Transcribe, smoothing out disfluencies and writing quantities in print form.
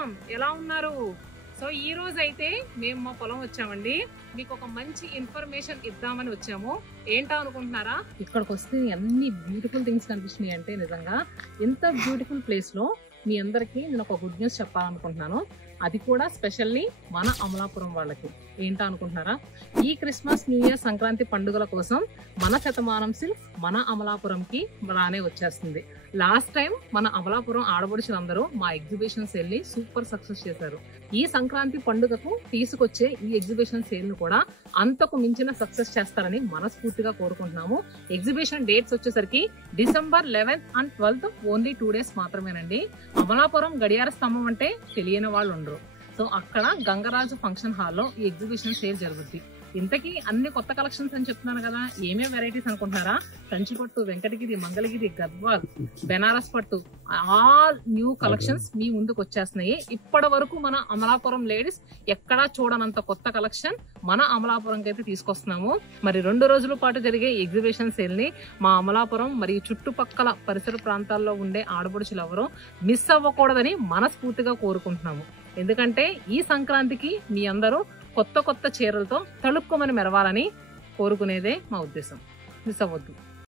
Welcome. ఎలా ఉన్నారు? So ఈ రోజు అయితే మేము మా పొలం వచ్చామండి. మీకు ఒక మంచి ఇన్ఫర్మేషన్ ఇద్దామని వచ్చాము. ఏంటో అనుకుంటున్నారా? ఇక్కడికి వస్తే అన్ని బ్యూటిఫుల్ థింగ్స్ కనిపిస్తున్నాయి. అంటే నిజంగా ఇంత బ్యూటిఫుల్ ప్లేస్ లో మీ అందరికి నేను ఒక గుడ్ న్యూస్ చెప్పాలనుకుంటున్నాను. అది కూడా స్పెషల్లీ మన అమలాపురం వాళ్ళకి. ఏంటో అనుకుంటున్నారా? ఈ క్రిస్మస్, న్యూ ఇయర్, సంక్రాంతి పండుగల కోసం మన శతమానం సిల్క్స్ మన అమలాపురంకి రానే వచ్చేస్తుంది. లాస్ట్ టైం మన అమలాపురం ఆడపడుచులందరూ మా ఎగ్జిబిషన్ సేల్ ని సూపర్ సక్సెస్ చేశారు. ఈ సంక్రాంతి పండుగకు తీసుకొచ్చే ఈ ఎగ్జిబిషన్ సేల్ ను కూడా అంతకు మించిన సక్సెస్ చేస్తారని మనస్ఫూర్తిగా కోరుకుంటున్నాము. ఎగ్జిబిషన్ డేట్స్ వచ్చేసరికి December 11th and 12th, only 2 days మాత్రమేనండి. అమలాపురం గడియార స్తంభం అంటే తెలియని వాళ్ళు ఉండరు. సో అక్కడ గంగరాజు ఫంక్షన్ హాల్లో ఈ ఎగ్జిబిషన్ సేల్ జరుగుద్ది. ఇంతకీ అన్ని కొత్త కలెక్షన్స్ అని చెప్తున్నాను కదా, ఏమేం వెరైటీస్ అనుకుంటారా? కంచిపట్టు, వెంకటగిరి, మంగళగిరి, గద్వాల్, బెనారస్ పట్టు, ఆల్ న్యూ కలెక్షన్స్ మీ ముందుకు వచ్చేస్తున్నాయి. ఇప్పటి వరకు మన అమలాపురం లేడీస్ ఎక్కడా చూడనంత కొత్త కలెక్షన్ మన అమలాపురంకి అయితే తీసుకొస్తున్నాము. మరి 2 రోజుల పాటు జరిగే ఎగ్జిబిషన్ సేల్ ని మా అమలాపురం మరియు చుట్టుపక్కల పరిసర ప్రాంతాల్లో ఉండే ఆడపడుచులు ఎవరో మిస్ అవ్వకూడదని మనస్ఫూర్తిగా కోరుకుంటున్నాము. ఎందుకంటే ఈ సంక్రాంతికి మీ అందరూ కొత్త కొత్త చీరలతో తళుక్కుమని మెరవాలని కోరుకునేదే మా ఉద్దేశం. మిస్ అవ్వద్దు.